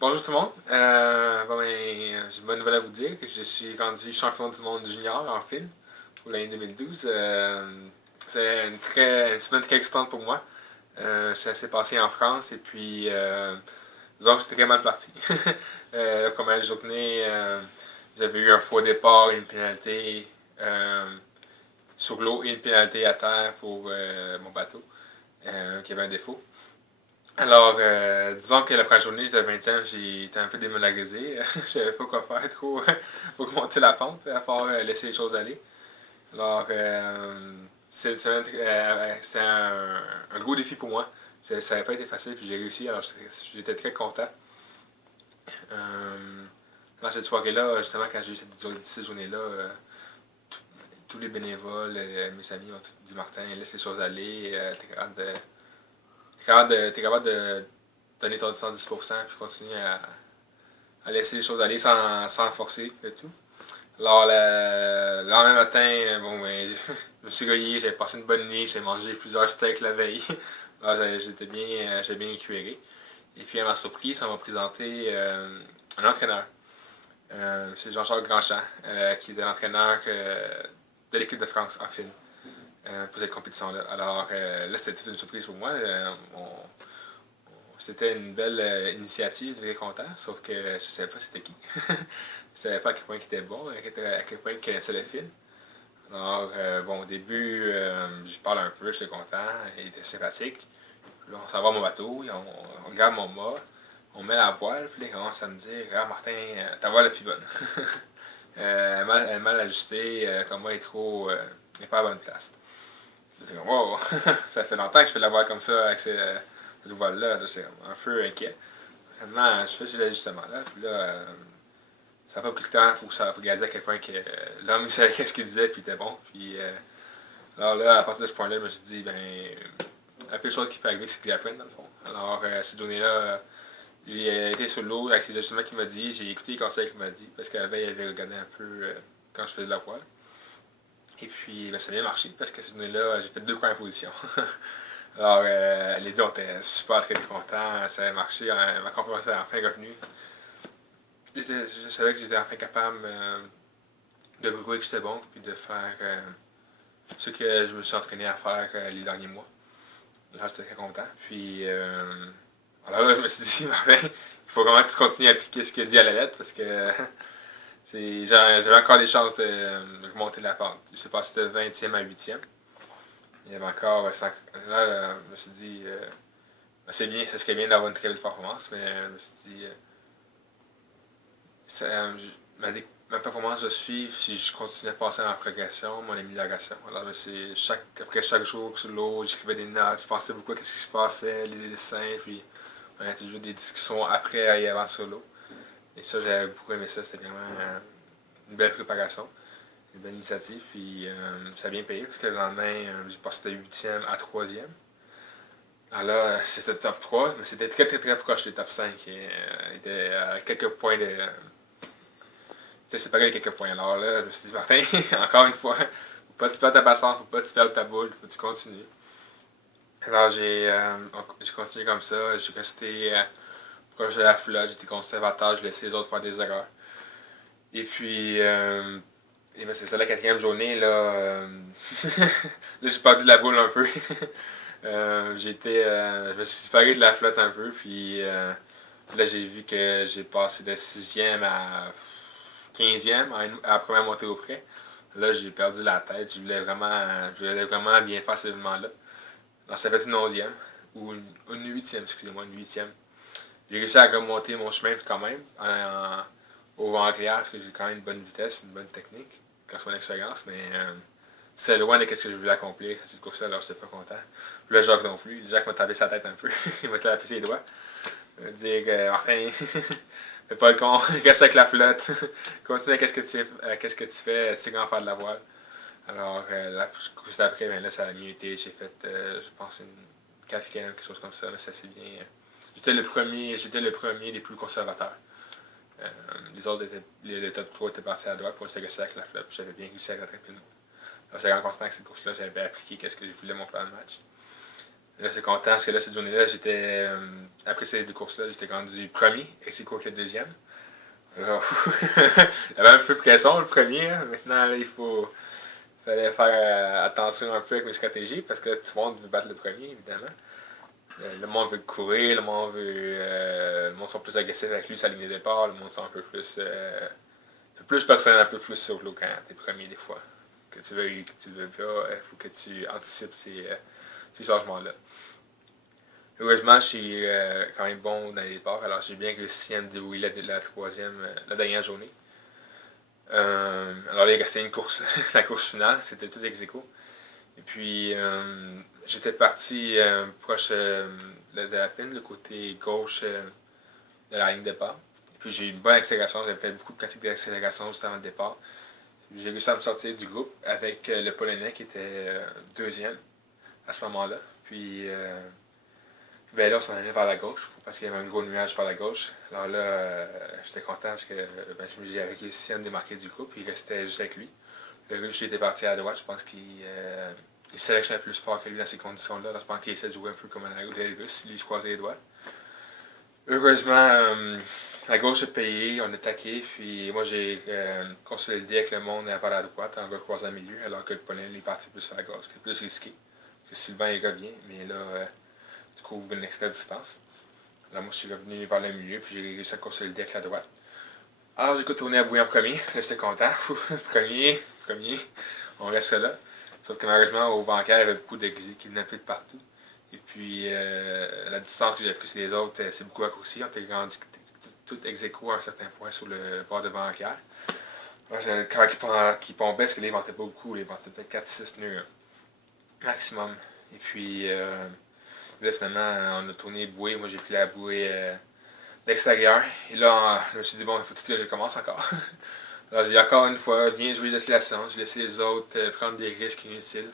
Bonjour tout le monde. J'ai une bonne nouvelle à vous dire. Je suis rendu champion du monde junior en fil pour l'année 2012. C'est une semaine très excitante pour moi. Ça s'est passé en France et puis disons que c'était très mal parti. La première journée, j'avais eu un faux départ, une pénalité sur l'eau et une pénalité à terre pour mon bateau qui avait un défaut. Alors, disons que la première journée, j'étais 20e, j'ai été un peu démoralisé. Je savais pas quoi faire trop pour monter la pente, à part laisser les choses aller. Alors, c'était un gros défi pour moi. Ça n'avait pas été facile, puis j'ai réussi, alors j'étais très content. Euh, Dans cette soirée-là, justement, quand j'ai eu cette journée-là, tous les bénévoles, mes amis ont dit Martin, laisse les choses aller, t'es capable de donner ton 110% puis continuer à laisser les choses aller sans forcer et tout. Alors, le lendemain matin, je me suis réveillé, j'avais passé une bonne nuit, j'ai mangé plusieurs steaks la veille. Alors, j'étais bien écuiré. Et puis, à ma surprise, on m'a présenté un entraîneur. C'est Jean-Charles Grandchamp, qui était l'entraîneur de l'équipe de France en film pour cette compétition-là. Alors, là, c'était une surprise pour moi. C'était une belle initiative, j'étais content, sauf que je savais pas c'était qui. Je savais pas à quel point il était bon, à quel point il connaissait le film. Alors, au début, je parle un peu, j'étais content, il était sympathique. Puis là, on s'en va à mon bateau, on regarde mon mât, on met la voile, puis là, il commence à me dire ah, Martin, ta voile est plus bonne. Elle est mal ajustée, ton mât est trop. Il n'est pas à la bonne place. Je dis wow, ça fait longtemps que je fais la voile comme ça avec cette voile-là, c'est un peu inquiet. Finalement, je fais ces ajustements-là, puis là, ça n'a pas pris le temps pour regarder à quel point que l'homme il savait qu'est-ce qu'il disait, puis il était bon. Puis alors là, à partir de ce point-là, je me suis dit, la pire chose qui peut arriver, c'est que j'apprenne dans le fond. Alors, cette journée-là, j'ai été sur l'eau avec les ajustements qu'il m'a dit, j'ai écouté les conseils qu'il m'a dit, parce qu'à la veille, il avait regardé un peu quand je faisais de la voile. Et puis, ça a bien marché, parce que cette journée-là, j'ai fait deux premières positions. Alors, les deux, on était super très contents, ça avait marché, ma confiance était enfin revenue. Je savais que j'étais enfin capable de prouver que j'étais bon, puis de faire ce que je me suis entraîné à faire les derniers mois. Là, j'étais très content. Puis, alors là, je me suis dit, Marvin, il faut vraiment que tu continues à appliquer ce qu'il dit à la lettre, parce que j'avais encore des chances de remonter la pente. Je sais pas si c'était 20e à 8e. Il y avait encore là, je me suis dit, c'est bien, ça serait bien d'avoir une très belle performance, mais je me suis dit, ma performance va suivre si je continue à passer dans la progression, mon amélioration. Alors, après chaque jour sur l'eau, j'écrivais des notes, je pensais beaucoup à ce qui se passait, les dessins, puis on avait toujours des discussions après et avant sur l'eau. Et ça, j'avais beaucoup aimé ça, c'était vraiment une belle préparation, une belle initiative, puis ça a bien payé, parce que le lendemain, j'ai passé de 8e à 3e. Alors là, c'était top 3, mais c'était très très très proche des top 5. Il était à quelques points de. C'était séparé de quelques points. Alors là, je me suis dit, Martin, encore une fois, faut pas que tu perdes ta patience, faut pas que tu perdes ta boule, faut que tu continues. Alors j'ai continué comme ça, j'ai resté proche de la flotte, j'étais conservateur, je laissais les autres faire des erreurs. Et puis, c'est ça, la quatrième journée, là, là j'ai perdu la boule un peu. Je me suis séparé de la flotte un peu, puis là j'ai vu que j'ai passé de 6e à 15e à la première montée au près. Là j'ai perdu la tête, je voulais vraiment bien faire ce événement-là. Alors ça fait une 11e, ou une 8e, excusez-moi, une 8e. J'ai réussi à remonter mon chemin quand même, au vent clair, parce que j'ai quand même une bonne vitesse, une bonne technique, grâce à mon expérience, mais c'est loin de ce que je voulais accomplir, cette course-là, alors j'étais pas content. Puis là, Jacques non plus. Jacques m'a tapé sa tête un peu. Il m'a tapé ses doigts. Il m'a dit Martin, fais pas le con, reste avec la flotte. Continue à qu'est-ce que tu fais, tu sais comment faire de la voile. Alors, la course d'après, là, ça a mieux été. J'ai fait, je pense, une quatrième, quelque chose comme ça, mais ça c'est bien. J'étais le premier des plus conservateurs. Les autres le top 3 étaient partis à droite pour se resté avec la flotte. J'avais bien réussi à rattraper le. Alors, c'est en constant avec cette course-là, j'avais appliqué qu'est-ce que je voulais mon plan de match. Et là, c'est content parce que là, cette journée-là, après ces deux courses-là, j'étais rendu premier, ex aequo avec le deuxième. Alors, il y avait un peu de pression le premier. Hein. Maintenant, là, fallait faire attention un peu avec mes stratégies parce que là, tout le monde veut battre le premier, évidemment. Le monde veut le courir, le monde sont plus agressifs avec lui, sa ligne de départ, le monde sont un peu plus personnel, un peu plus sur l'eau quand t'es premier des fois. Que tu veux que tu le veux pas, il faut que tu anticipes ces changements-là. Heureusement, je suis quand même bon dans les départs, alors j'ai bien réussi à me débrouiller la dernière journée. Alors là, il restait une course, la course finale, c'était tout ex aequo. Et puis, j'étais parti proche de la pine, le côté gauche de la ligne de départ. Et puis, j'ai eu une bonne accélération, j'avais fait beaucoup de pratiques d'accélération juste avant le départ. J'ai réussi à me sortir du groupe avec le Polonais qui était deuxième à ce moment-là. Puis, ben là, on s'en allait vers la gauche parce qu'il y avait un gros nuage vers la gauche. Alors là, j'étais content parce que j'ai réussi à me démarquer du groupe. Il restait juste avec lui. Le Russe était parti à droite. Je pense qu'il savait que j'étais plus fort que lui dans ces conditions-là. Je pense qu'il essaie de jouer un peu comme un Russe. Lui, il se croisait les doigts. Heureusement, la gauche a payé, on a attaqué, puis moi j'ai consolidé avec le monde vers la droite en recroisant le milieu, alors que le Polonais est parti plus vers la gauche, c'est plus risqué. Que Sylvain il revient, mais là, du coup, vous une extra distance. Là, moi je suis revenu vers le milieu, puis j'ai réussi à consolider avec la droite. Alors j'ai tourné à bouillir en premier, là j'étais content. premier, on reste là. Sauf que malheureusement, au bancaire, il y avait beaucoup d'exils qui venaient un peu de partout. Et puis, la distance que j'ai prise sur les autres, c'est beaucoup raccourci. On était rendu tout ex aequo à un certain point sur le bord de bancaire. Moi, j'avais le cœur qui pompait parce que là, ils montaient pas beaucoup. Ils montaient peut-être 4-6 nœuds maximum. Et puis, là, finalement, on a tourné bouée. Moi, j'ai pris la bouée d'extérieur. Et là, je me suis dit, bon, il faut tout que je commence encore. Alors, j'ai encore une fois bien joué l'oscillation. J'ai laissé les autres prendre des risques inutiles.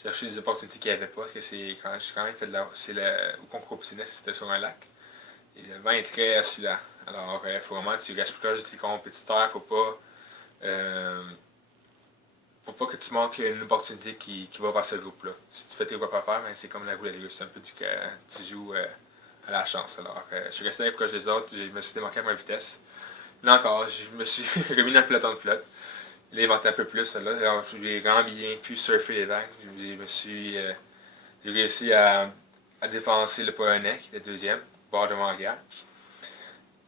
Chercher des opportunités qu'il n'y avait pas. Parce que j'ai quand même fait de la. C'est le. Au concours Poussinet, c'était sur un lac. Et le vent est très oscillant. Alors, il faut vraiment que tu restes proche de tes compétiteurs euh, pour pas que tu manques une opportunité qui va vers ce groupe-là. Si tu fais tes propres affaires, ben, c'est comme la roue de la c'est un peu du que tu joues à la chance. Alors, je suis resté proche des autres. Je me suis démarqué à ma vitesse. Là encore, je me suis remis dans le peloton de flotte. Là, il ventait un peu plus. Là. Alors, j'ai vraiment bien pu surfer les vagues. J'ai réussi à défoncer le Polonais, qui était deuxième, bord de Montréal.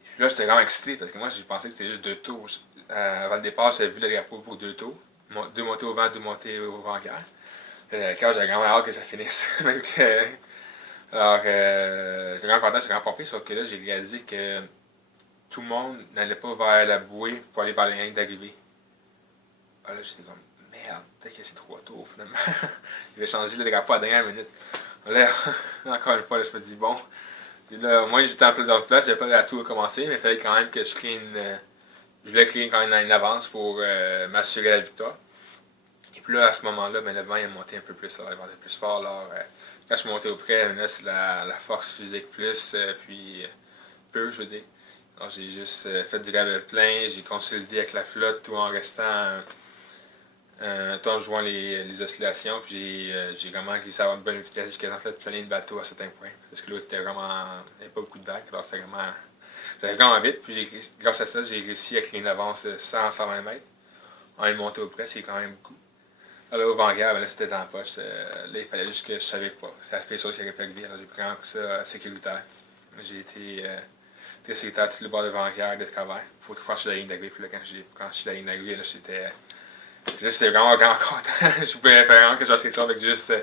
Puis là, j'étais vraiment excité parce que moi, j'ai pensé que c'était juste deux tours. Avant le départ, j'avais vu le drapeau pour deux tours. Deux montées au vent, deux montées au Vanguard. Quand j'avais vraiment hâte que ça finisse. Alors, j'étais vraiment content, j'étais vraiment pompé, sauf que là, j'ai réalisé que tout le monde n'allait pas vers la bouée pour aller vers la ligne d'arrivée. Ah là, j'étais comme, merde, peut-être que c'est trois tours finalement. Il avait changé le drapeau à la dernière minute. Là, encore une fois, là, je me dis, bon. Puis là, moi, j'étais en plein dans le flat, j'avais pas à tout recommencer, mais il fallait quand même que je crée je voulais créer quand même une avance pour m'assurer la victoire. Et puis là, à ce moment-là, ben, le vent il est monté un peu plus, alors, il ventait plus fort. Alors, quand je suis monté auprès, là, c'est la force physique plus, puis peu, je veux dire. Alors, j'ai juste fait du gravel plein, j'ai consolidé avec la flotte tout en restant tout en jouant les oscillations, puis j'ai vraiment réussi à avoir une bonne vitesse. J'ai quasiment fait plein de bateaux à certains points. Parce que l'autre était vraiment. Il n'y avait pas beaucoup de vagues, alors c'était vraiment. J'allais vraiment vite, puis grâce à ça, j'ai réussi à créer une avance de 100-120 mètres. En une montée au près, c'est quand même beaucoup. Alors, au Vanguard, ben là, c'était dans la poche. Là, il fallait juste que je savais pas. C'est la pire chose qui aurait pu. Alors, j'ai pris ça sécuritaire. J'ai été très sécuritaire tout le bord de Vanguard de travers. Il faut franchir la ligne d'arrivée. Puis là, quand je suis la ligne d'arrivée, là, j'étais vraiment content. Je pouvais faire vraiment que je fasse quelque chose avec juste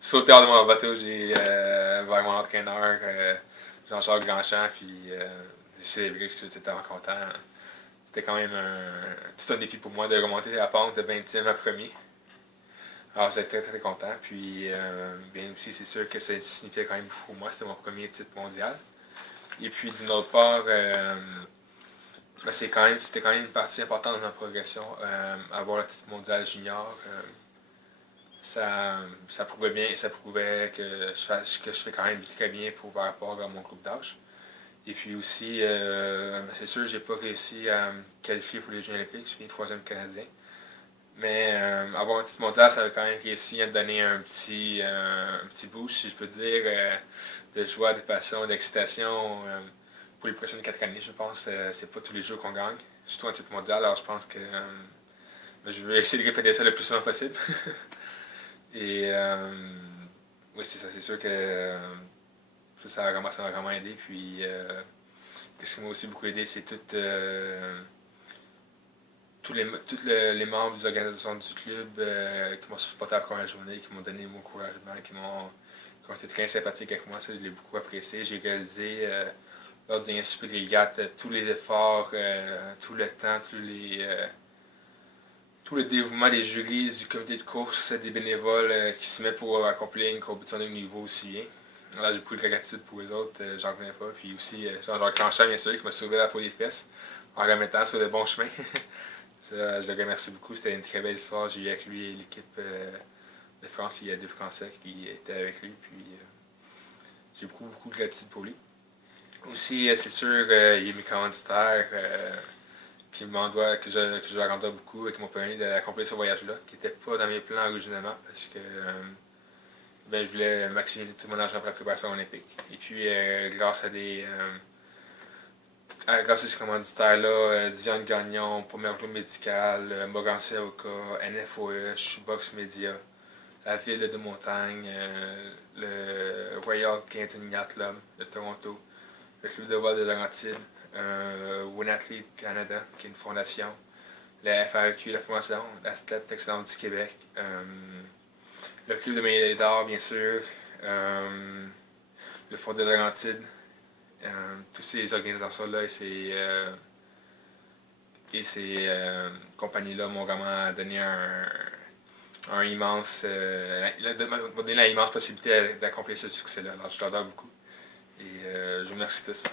sauter hors de mon bateau. J'ai vers mon entraîneur, Jean-Charles Grandchamp, puis j'ai célébré que j'étais vraiment content. C'était quand même tout un défi pour moi de remonter la pente de 20e à premier. Alors j'étais très très content. Puis bien aussi, c'est sûr que ça signifiait quand même beaucoup pour moi. C'était mon premier titre mondial. Et puis d'une autre part, ben, c'était quand même une partie importante dans ma progression. Avoir le titre mondial junior, ça prouvait que que je fais quand même très bien par rapport à mon groupe d'âge. Et puis aussi, ben, c'est sûr, j'ai pas réussi à me qualifier pour les Jeux Olympiques. Je suis troisième Canadien. Mais avoir un titre mondial, ça a quand même réussi à me donner un petit boost, si je peux dire, de joie, de passion, d'excitation pour les prochaines 4 années. Je pense c'est pas tous les jours qu'on gagne, surtout un titre mondial. Alors je pense que je vais essayer de répéter ça le plus souvent possible. Et oui, c'est ça, c'est sûr que ça m'a vraiment aidé. Puis, ce qui m'a aussi beaucoup aidé, c'est tous les membres des organisations du club qui m'ont supporté la première journée, qui m'ont donné mon encouragement, qui ont été très sympathiques avec moi. Ça, je l'ai beaucoup apprécié. J'ai réalisé lors des Super Régates tous les efforts, tout le temps, tout le dévouement des jurys, du comité de course, des bénévoles qui se mettent pour accomplir une compétition de niveau aussi bien. Là, j'ai beaucoup de gratitude pour les autres, j'en reviens pas. Puis aussi, Jean-Claude bien sûr, qui m'a sauvé la peau des fesses en remettant sur le bon chemin. Ça, je le remercie beaucoup. C'était une très belle histoire. J'ai eu avec lui l'équipe de France. Il y a 2 Français qui étaient avec lui. Puis j'ai beaucoup de gratitude pour lui. Aussi, c'est sûr, il y a mes commanditaires que je leur rendais beaucoup et qui m'ont permis d'accomplir ce voyage-là, qui n'était pas dans mes plans originalement parce que je voulais maximiser tout mon argent pour la préparation olympique. Et puis, grâce à ces commanditaires-là, Diane Gagnon, Première Groupe Médical, Morancy Avocat, NFOS, Box Media, la Ville de Montagne, le Royal Canadian Yacht Club de Toronto, le Club de vol de Laurentides, Winathlete Canada, qui est une fondation, la FAEQ, la Fondation l'Athlète Excellence du Québec, le Club de médailles d'or, bien sûr, le Fonds de Laurentides, toutes ces organisations-là et ces compagnies-là m'ont vraiment donné un immense. M'ont donné l'immense possibilité d'accomplir ce succès-là. Alors je t'adore beaucoup et je vous remercie tous.